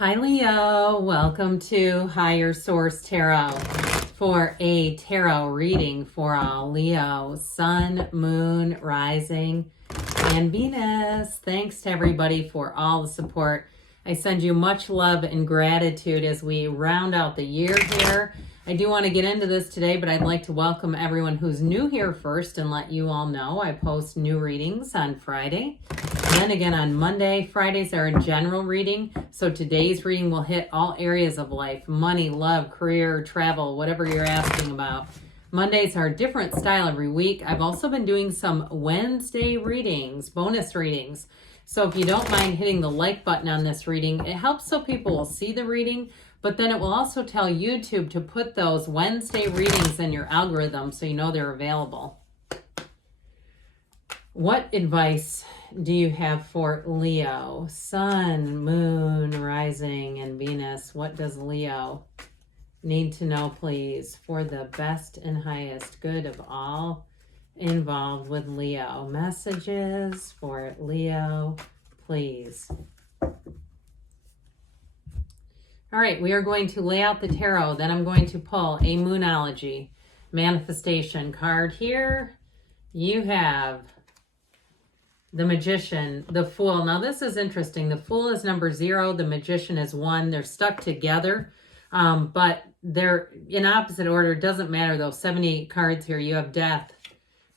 Hi Leo, welcome to Higher Source Tarot for a tarot reading for all Leo, Sun, Moon, Rising, and Venus. Thanks to everybody for all the support. I send you much love and gratitude as we round out the year here. I do want to get into this today, but I'd like to welcome everyone who's new here first and let you all know I post new readings on Friday. And then again on Monday. Fridays are a general reading, so today's reading will hit all areas of life: money, love, career, travel, whatever you're asking about. Mondays are a different style every week. I've also been doing some Wednesday readings, bonus readings. So if you don't mind hitting the like button on this reading, it helps so people will see the reading, but then it will also tell YouTube to put those Wednesday readings in your algorithm so you know they're available. What advice do you have for Leo? Sun, Moon, Rising, and Venus. What does Leo need to know, please, for the best and highest good of all involved with Leo? Messages for Leo, please. All right, we are going to lay out the tarot. Then I'm going to pull a Moonology manifestation card here. You have the Magician, the Fool. Now this is interesting. The Fool is number 0. The Magician is 1. They're stuck together, but they're in opposite order. It doesn't matter though. 78 cards here. You have Death.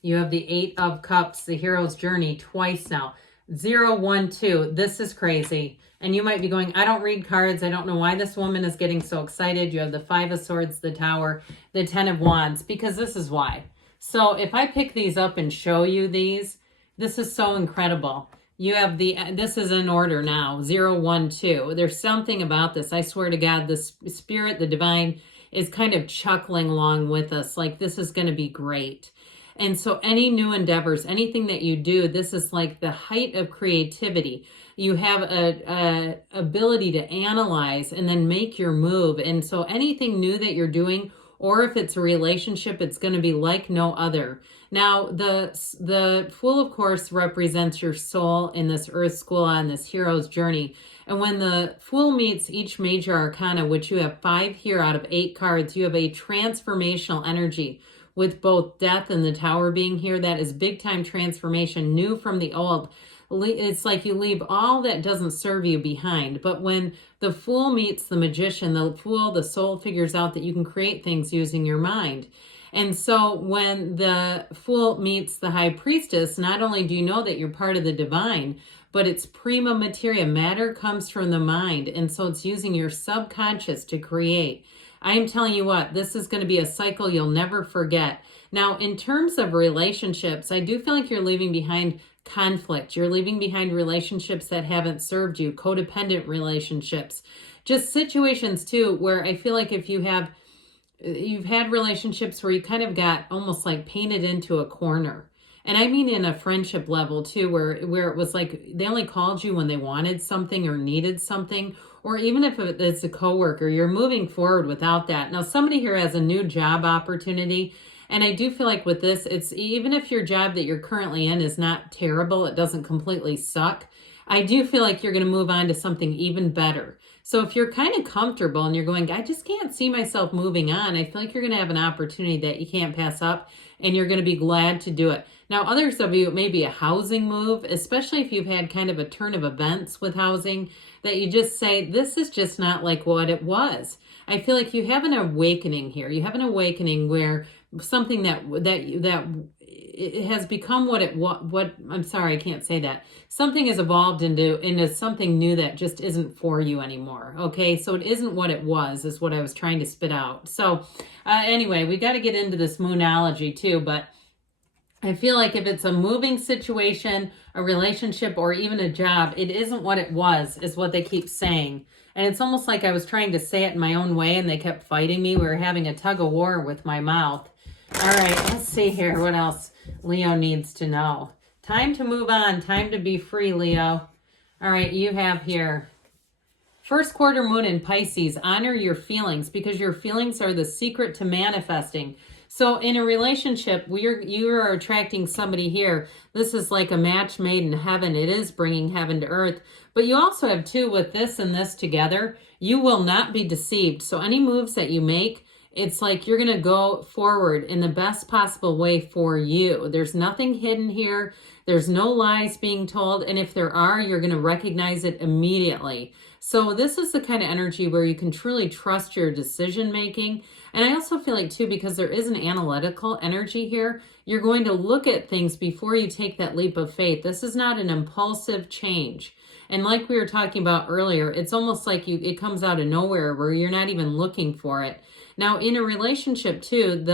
You have the 8 of Cups, the Hero's Journey twice now. 0, 1, 2. This is crazy. And you might be going, I don't read cards. I don't know why this woman is getting so excited. You have the 5 of Swords, the Tower, the 10 of Wands, because this is why. So if I pick these up and show you these, this is so incredible. You have this is in order now, 0, 1, 2. There's something about this. I swear to God, the spirit, the divine is kind of chuckling along with us. Like this is going to be great. And so any new endeavors, anything that you do, this is like the height of creativity. You have a ability to analyze and then make your move. And so anything new that you're doing, or if it's a relationship, it's going to be like no other. Now, the Fool, of course, represents your soul in this earth school on this hero's journey. And when the Fool meets each major arcana, which you have 5 here out of 8 cards, you have a transformational energy with both Death and the Tower being here. That is big time transformation, new from the old. It's like you leave all that doesn't serve you behind. But when the Fool meets the Magician, the Fool, the soul, figures out that you can create things using your mind. And so when the Fool meets the High Priestess, not only do you know that you're part of the divine, but it's prima materia. Matter comes from the mind. And so it's using your subconscious to create. I'm telling you what, this is going to be a cycle you'll never forget. Now, in terms of relationships, I do feel like you're leaving behind conflict. You're leaving behind relationships that haven't served you, codependent relationships, just situations too, where I feel like if you've had relationships where you kind of got almost like painted into a corner. And I mean in a friendship level too, where it was like they only called you when they wanted something or needed something, or even if it's a coworker, you're moving forward without that. Now, somebody here has a new job opportunity. And I do feel like with this, it's even if your job that you're currently in is not terrible, it doesn't completely suck, I do feel like you're going to move on to something even better. So if you're kind of comfortable and you're going, I just can't see myself moving on, I feel like you're going to have an opportunity that you can't pass up and you're going to be glad to do it. Now, others of you, it may be a housing move, especially if you've had kind of a turn of events with housing that you just say, this is just not like what it was. I feel like you have an awakening here. You have an awakening where something that it has become what I'm sorry, I can't say that. Something has evolved into something new that just isn't for you anymore. Okay, so it isn't what it was, is what I was trying to spit out. So anyway, we got to get into this Moonology too, but I feel like if it's a moving situation, a relationship, or even a job, it isn't what it was, is what they keep saying. And it's almost like I was trying to say it in my own way and they kept fighting me. We were having a tug of war with my mouth. All right, let's see here what else Leo needs to know. Time to move on. Time to be free, Leo. All right, you have here first quarter moon in Pisces. Honor your feelings because your feelings are the secret to manifesting. So in a relationship, you are attracting somebody here. This is like a match made in heaven. It is bringing heaven to earth. But you also have too, with this and this together, you will not be deceived. So any moves that you make, it's like you're going to go forward in the best possible way for you. There's nothing hidden here. There's no lies being told. And if there are, you're going to recognize it immediately. So this is the kind of energy where you can truly trust your decision making. And I also feel like too, because there is an analytical energy here, you're going to look at things before you take that leap of faith. This is not an impulsive change. And like we were talking about earlier, it's almost like it comes out of nowhere where you're not even looking for it. Now, in a relationship too,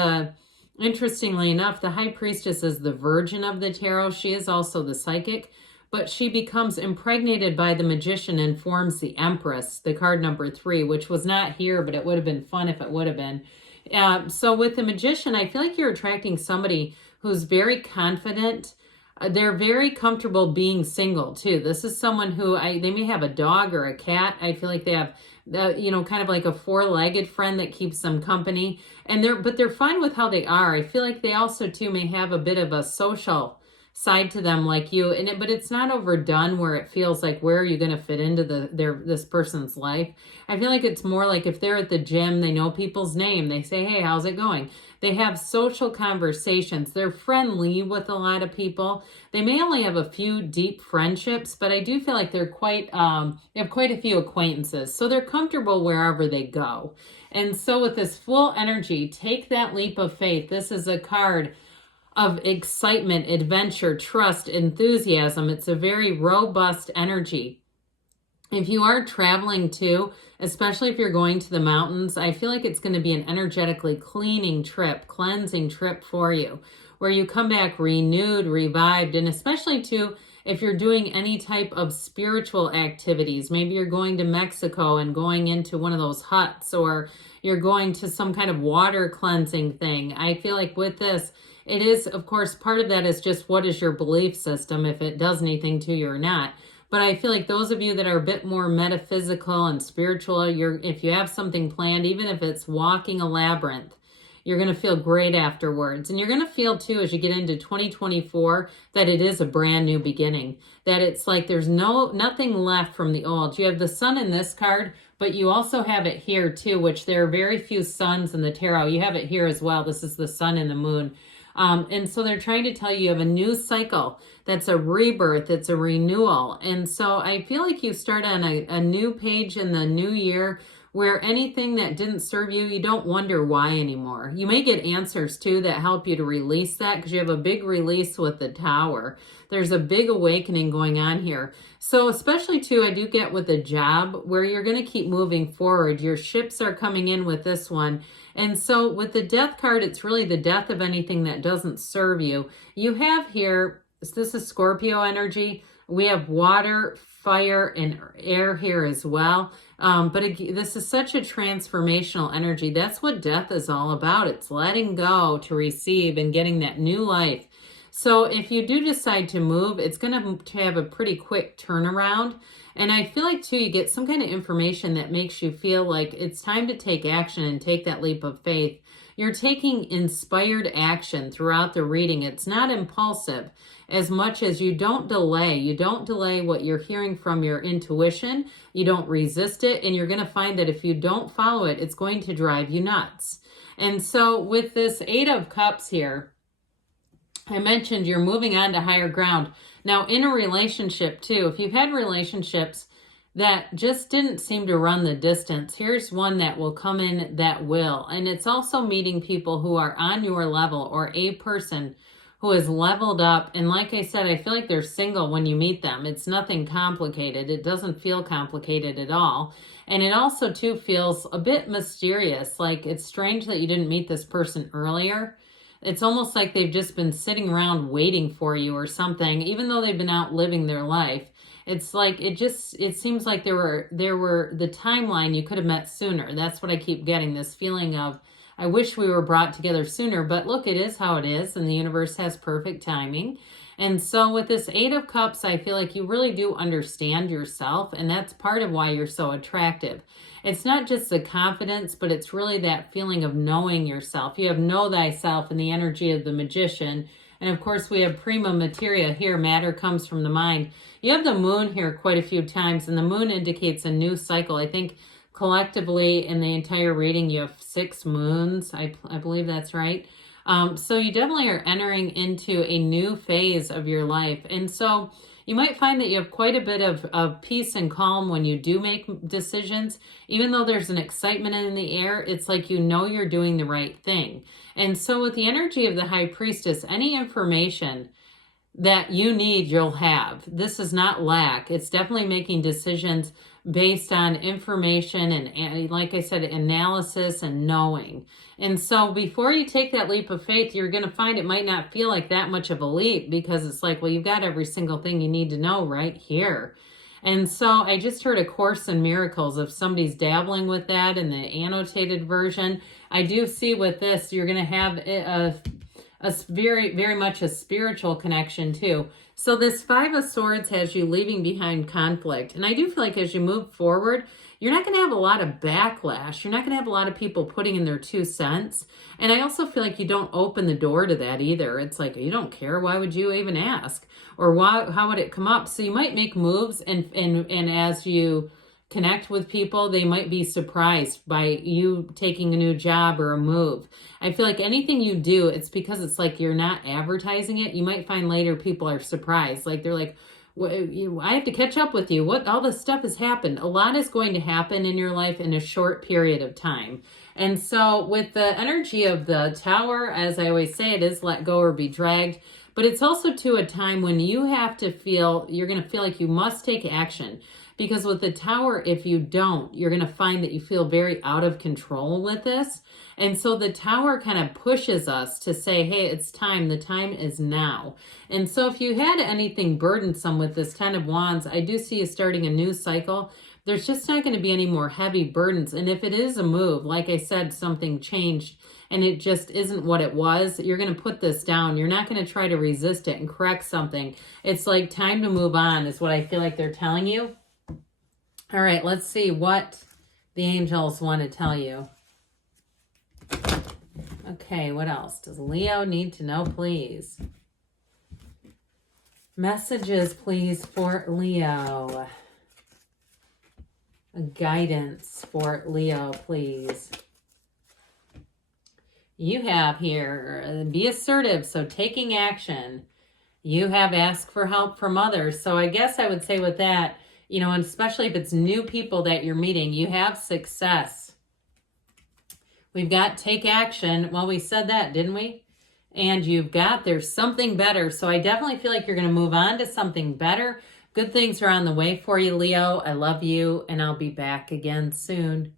interestingly enough, the High Priestess is the Virgin of the Tarot. She is also the Psychic, but she becomes impregnated by the Magician and forms the Empress, the card number 3, which was not here, but it would have been fun if it would have been. So with the Magician, I feel like you're attracting somebody who's very confident. They're very comfortable being single too. This is someone who they may have a dog or a cat. I feel like they have, kind of like a 4-legged friend that keeps them company. But they're fine with how they are. I feel like they also too may have a bit of a social side to them like you, but it's not overdone where it feels like, where are you going to fit into this person's life? I feel like it's more like if they're at the gym, they know people's name. They say, hey, how's it going? They have social conversations. They're friendly with a lot of people. They may only have a few deep friendships, but I do feel like they have quite a few acquaintances. So they're comfortable wherever they go. And so with this full energy, take that leap of faith. This is a card of excitement, adventure, trust, enthusiasm. It's a very robust energy. If you are traveling too, especially if you're going to the mountains, I feel like it's going to be an energetically cleansing trip for you, where you come back renewed, revived, and especially too, if you're doing any type of spiritual activities, maybe you're going to Mexico and going into one of those huts, or you're going to some kind of water cleansing thing. I feel like with this, it is, of course, part of that is just what is your belief system, if it does anything to you or not. But I feel like those of you that are a bit more metaphysical and spiritual, if you have something planned, even if it's walking a labyrinth, you're going to feel great afterwards. And you're going to feel too, as you get into 2024, that it is a brand new beginning, that it's like there's nothing left from the old. You have the Sun in this card, but you also have it here too, which there are very few suns in the tarot. You have it here as well. This is the Sun and the Moon. And so they're trying to tell you have a new cycle. That's a rebirth. It's a renewal. And so I feel like you start on a new page in the new year, where anything that didn't serve you, you don't wonder why anymore. You may get answers too that help you to release that, because you have a big release with the Tower. There's a big awakening going on here. So especially too, I do get with the job, where you're going to keep moving forward. Your ships are coming in with this one. And so with the Death card, it's really the death of anything that doesn't serve you. You have here, this is Scorpio energy. We have water, fire, and air here as well. But again, this is such a transformational energy. That's what death is all about. It's letting go to receive and getting that new life. So if you do decide to move, it's going to have a pretty quick turnaround. And I feel like too, you get some kind of information that makes you feel like it's time to take action and take that leap of faith. You're taking inspired action throughout the reading. It's not impulsive as much as you don't delay. You don't delay what you're hearing from your intuition. You don't resist it. And you're going to find that if you don't follow it, it's going to drive you nuts. And so with this 8 of Cups here, I mentioned you're moving on to higher ground. Now in a relationship too, if you've had relationships that just didn't seem to run the distance, here's one that will come in that will. And it's also meeting people who are on your level, or a person who has leveled up. And like I said, I feel like they're single when you meet them. It's nothing complicated. It doesn't feel complicated at all. And it also too feels a bit mysterious. Like it's strange that you didn't meet this person earlier. It's almost like they've just been sitting around waiting for you or something, even though they've been out living their life. It's like, it seems like there were the timeline you could have met sooner. That's what I keep getting, this feeling of, I wish we were brought together sooner, but look, it is how it is, and the universe has perfect timing. And so with this 8 of Cups, I feel like you really do understand yourself, and that's part of why you're so attractive. It's not just the confidence, but it's really that feeling of knowing yourself. You have know thyself in the energy of the Magician, And of course, we have prima materia here. Matter comes from the mind. You have the moon here quite a few times, and the moon indicates a new cycle. I think collectively in the entire reading, you have 6 moons. I believe that's right. So you definitely are entering into a new phase of your life. And so you might find that you have quite a bit of peace and calm when you do make decisions. Even though there's an excitement in the air, it's like you know you're doing the right thing. And so with the energy of the High Priestess, any information that you need, you'll have. This is not lack. It's definitely making decisions based on information and, like I said, analysis and knowing. And so before you take that leap of faith, you're going to find it might not feel like that much of a leap, because it's like, well, you've got every single thing you need to know right here. And so I just heard A Course in Miracles. If somebody's dabbling with that in the annotated version, I do see with this, you're going to have a very, very much a spiritual connection too. So this 5 of Swords has you leaving behind conflict. And I do feel like as you move forward, you're not going to have a lot of backlash. You're not going to have a lot of people putting in their 2 cents. And I also feel like you don't open the door to that either. It's like, you don't care. Why would you even ask? Or how would it come up? So you might make moves, and as you connect with people, they might be surprised by you taking a new job or a move. I feel like anything you do, it's because it's like you're not advertising it. You might find later people are surprised. Like they're like, I have to catch up with you. What all this stuff has happened. A lot is going to happen in your life in a short period of time. And so with the energy of the Tower, as I always say, it is let go or be dragged. But it's also to a time when you have to feel, you're going to feel like you must take action. Because with the Tower, if you don't, you're going to find that you feel very out of control with this. And so the Tower kind of pushes us to say, hey, it's time. The time is now. And so if you had anything burdensome with this 10 of Wands, I do see you starting a new cycle. There's just not going to be any more heavy burdens. And if it is a move, like I said, something changed and it just isn't what it was, you're going to put this down. You're not going to try to resist it and correct something. It's like time to move on is what I feel like they're telling you. All right, let's see what the angels want to tell you. Okay, what else does Leo need to know, please? Messages, please, for Leo. Guidance for Leo, please. You have here, be assertive, so taking action. You have asked for help from others. So I guess I would say with that, you know, and especially if it's new people that you're meeting, you have success. We've got take action. Well, we said that, didn't we? And you've got, there's something better. So I definitely feel like you're going to move on to something better. Good things are on the way for you, Leo. I love you, and I'll be back again soon.